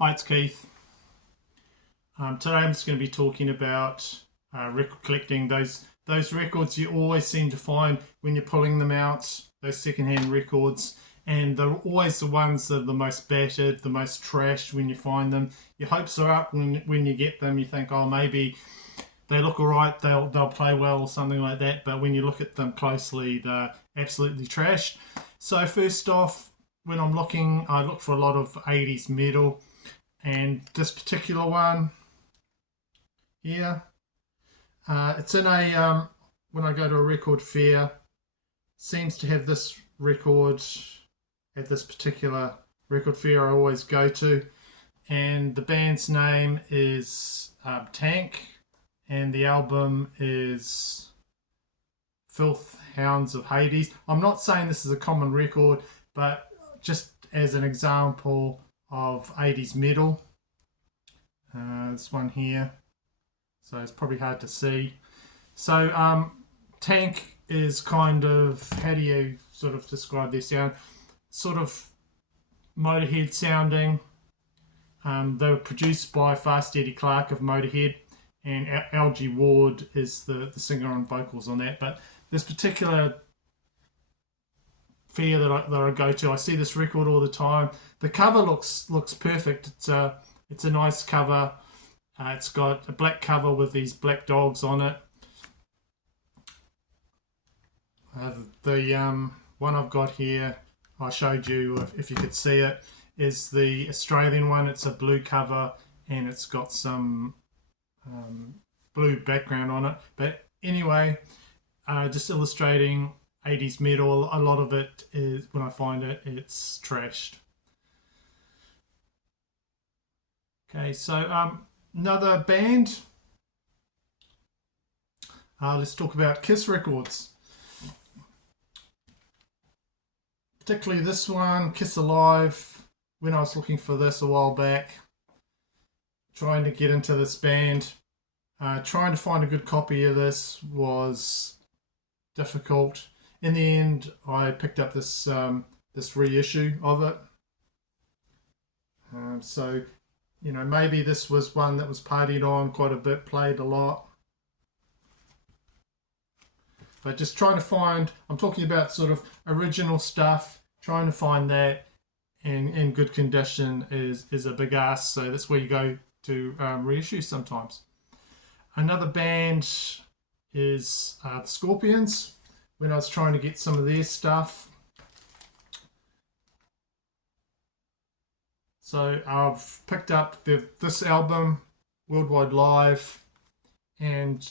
Hi, it's Keith. Today I'm just going to be talking about record collecting. Those records you always seem to find when you're pulling them out, those secondhand records, and they're always the ones that are the most battered, the most trashed when you find them. Your hopes are up when you get them. You think, oh, maybe they look alright, they'll play well or something like that. But when you look at them closely, they're absolutely trashed. So first off, when I'm looking, I look for a lot of 80s metal. And this particular one here, it's in a when I go to a record fair, seems to have this record at this particular record fair I always go to, and the band's name is Tank, and the album is Filth Hounds of Hades. I'm not saying this is a common record, but just as an example of 80s metal. This one here, so it's probably hard to see. So Tank is kind of, how do you sort of describe their sound? Sort of Motorhead sounding. They were produced by Fast Eddie Clarke of Motorhead, and Algie Ward is the singer on vocals on that. But this particular fair that I go to, I see this record all the time. The cover looks perfect. It's a nice cover. It's got a black cover with these black dogs on it. The one I've got here, I showed you if you could see it, is the Australian one. It's a blue cover and it's got some blue background on it. But anyway, just illustrating 80s metal. A lot of it is, when I find it, it's trashed. Okay, so another band. Let's talk about Kiss records. Particularly this one, Kiss Alive. When I was looking for this a while back, trying to get into this band, trying to find a good copy of this was difficult. In the end, I picked up this this reissue of it. So, you know, maybe this was one that was partied on quite a bit, played a lot. But just trying to find, I'm talking about sort of original stuff, trying to find that in good condition is a big ask. So that's where you go to reissue sometimes. Another band is the Scorpions. When I was trying to get some of their stuff. So I've picked up this album, Worldwide Live, and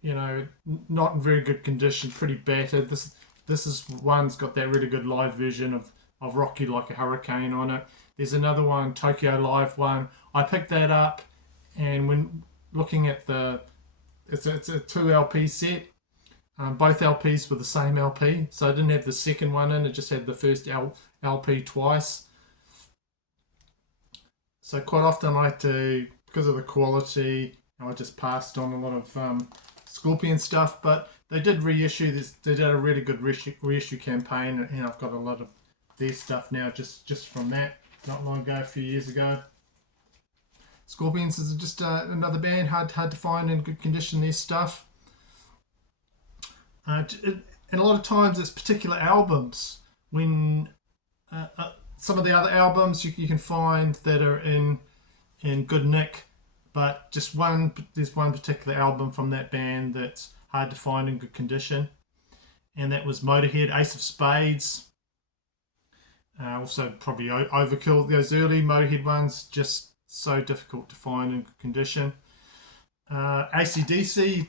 you know, not in very good condition, pretty battered. This is one's got that really good live version of Rock You Like a Hurricane on it. There's another one, Tokyo Live one. I picked that up, and when looking at it's a 2 LP set. Both LPs were the same LP, so I didn't have the second one in, it just had the first LP twice. So quite often I like to, because of the quality, I just passed on a lot of Scorpion stuff, but they did reissue this. They did a really good reissue campaign, and I've got a lot of their stuff now just from that, not long ago, a few years ago. Scorpions is just another band, hard to find in good condition, their stuff. And a lot of times it's particular albums. When some of the other albums you can find that are in good nick, but just there's one particular album from that band that's hard to find in good condition, and that was Motorhead, Ace of Spades. Also probably Overkill. Those early Motorhead ones, just so difficult to find in good condition. AC/DC,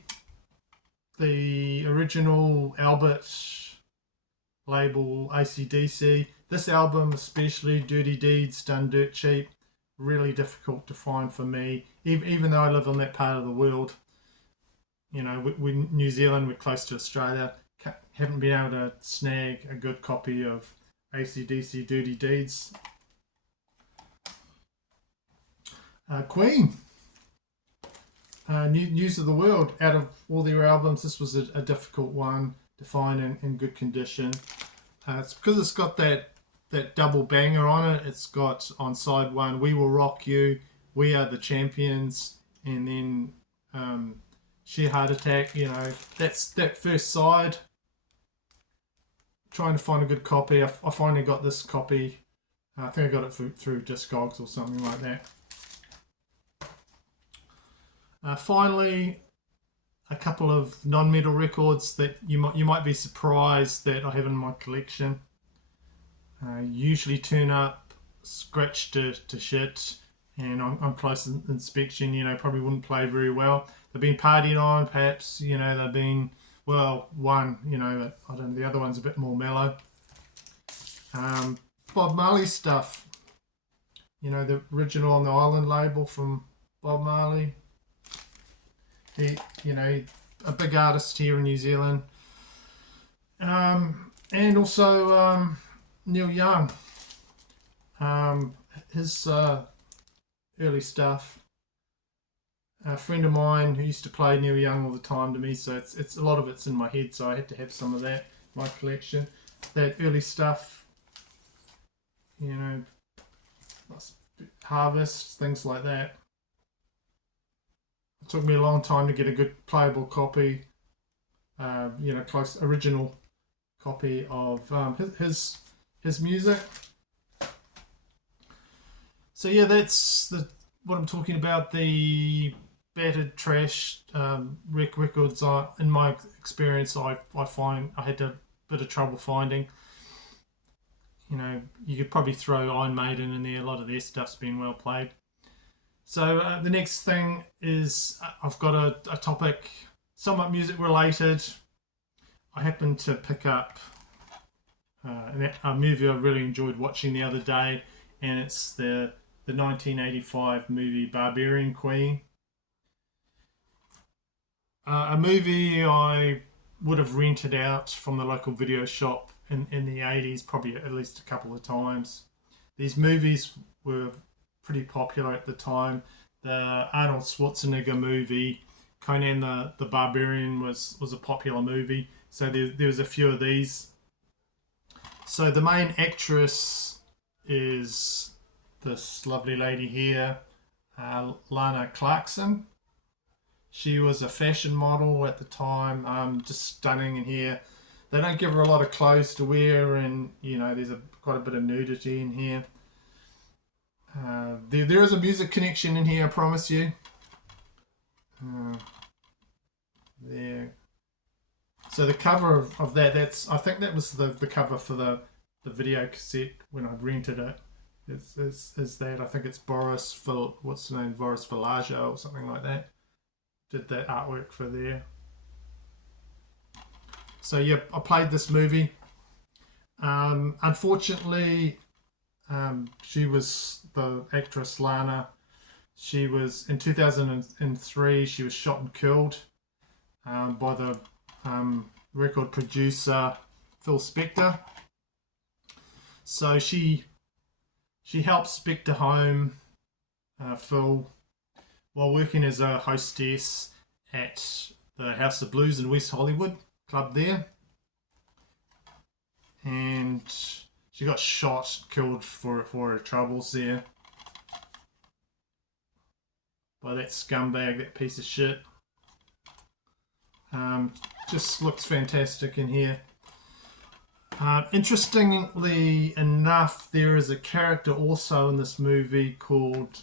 the original Albert label AC/DC. This album especially, Dirty Deeds, Done Dirt Cheap, really difficult to find for me, even though I live on that part of the world. You know, we New Zealand, we're close to Australia, haven't been able to snag a good copy of AC/DC Dirty Deeds. Queen. News of the World. Out of all their albums, this was a difficult one to find in good condition. It's because it's got that that double banger on it. It's got on side one, "We Will Rock You," "We Are the Champions," and then "Sheer Heart Attack." You know, that's that first side. Trying to find a good copy. I finally got this copy. I think I got it through Discogs or something like that. Finally, a couple of non-metal records that you might be surprised that I have in my collection. Usually turn up scratched to shit, and on close inspection, you know, probably wouldn't play very well. They've been partied on, perhaps, you know, they've been, well, one, you know, I don't know, the other one's a bit more mellow. Bob Marley stuff, you know, the original On the Island label from Bob Marley. He, you know, a big artist here in New Zealand. And also Neil Young. His early stuff. A friend of mine who used to play Neil Young all the time to me, so it's a lot of it's in my head, so I had to have some of that in my collection. That early stuff, you know, Harvest, things like that. It took me a long time to get a good playable copy, you know, close original copy of his music. So yeah, that's what I'm talking about. The battered trash records are, in my experience, I find I had a bit of trouble finding. You know, you could probably throw Iron Maiden in there. A lot of their stuff's been well played. So the next thing is I've got a topic somewhat music related. I happened to pick up a movie I really enjoyed watching the other day, and it's the 1985 movie Barbarian Queen. A movie I would have rented out from the local video shop in the 80s, probably at least a couple of times. These movies were pretty popular at the time. The Arnold Schwarzenegger movie, Conan the Barbarian, was a popular movie. So there was a few of these. So the main actress is this lovely lady here, Lana Clarkson. She was a fashion model at the time, just stunning in here. They don't give her a lot of clothes to wear, and you know there's quite a bit of nudity in here. There is a music connection in here, I promise you. There. So the cover of that, I think that was the cover for the video cassette when I rented it. Is that, I think it's Boris Villaggio or something like that. Did that artwork for there. So yeah, I played this movie. Unfortunately, she was the actress Lana. She was in 2003. She was shot and killed by the record producer Phil Spector. So she helped Spector home, Phil, while working as a hostess at the House of Blues in West Hollywood club there. And she got shot, killed for her troubles there by that scumbag, that piece of shit. Just looks fantastic in here. Interestingly enough, there is a character also in this movie called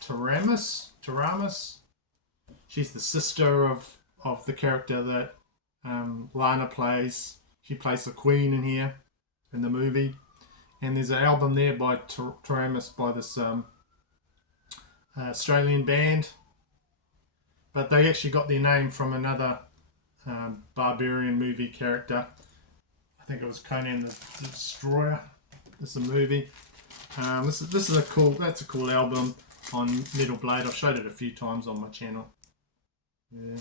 Taramis. She's the sister of the character that Lana plays. She plays the Queen in here in the movie. And there's an album there by Taramis, by this Australian band. But they actually got their name from another Barbarian movie character. I think it was Conan the Destroyer. This is a movie. This is a cool album on Metal Blade. I've showed it a few times on my channel. Yeah.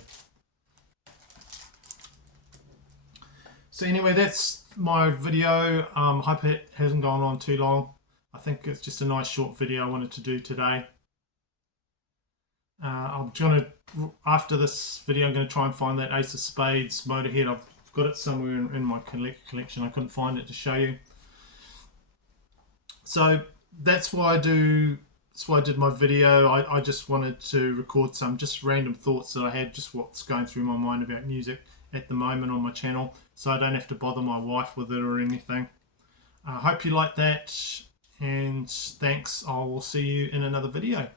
So anyway, that's my video. Hope it hasn't gone on too long. I think it's just a nice short video I wanted to do today. After this video, I'm going to try and find that Ace of Spades Motorhead. I've got it somewhere in my collection. I couldn't find it to show you. So that's why I do. That's why I did my video. I just wanted to record some just random thoughts that I had, just what's going through my mind about music at the moment on my channel, so I don't have to bother my wife with it or anything. I hope you like that, and thanks. I will see you in another video.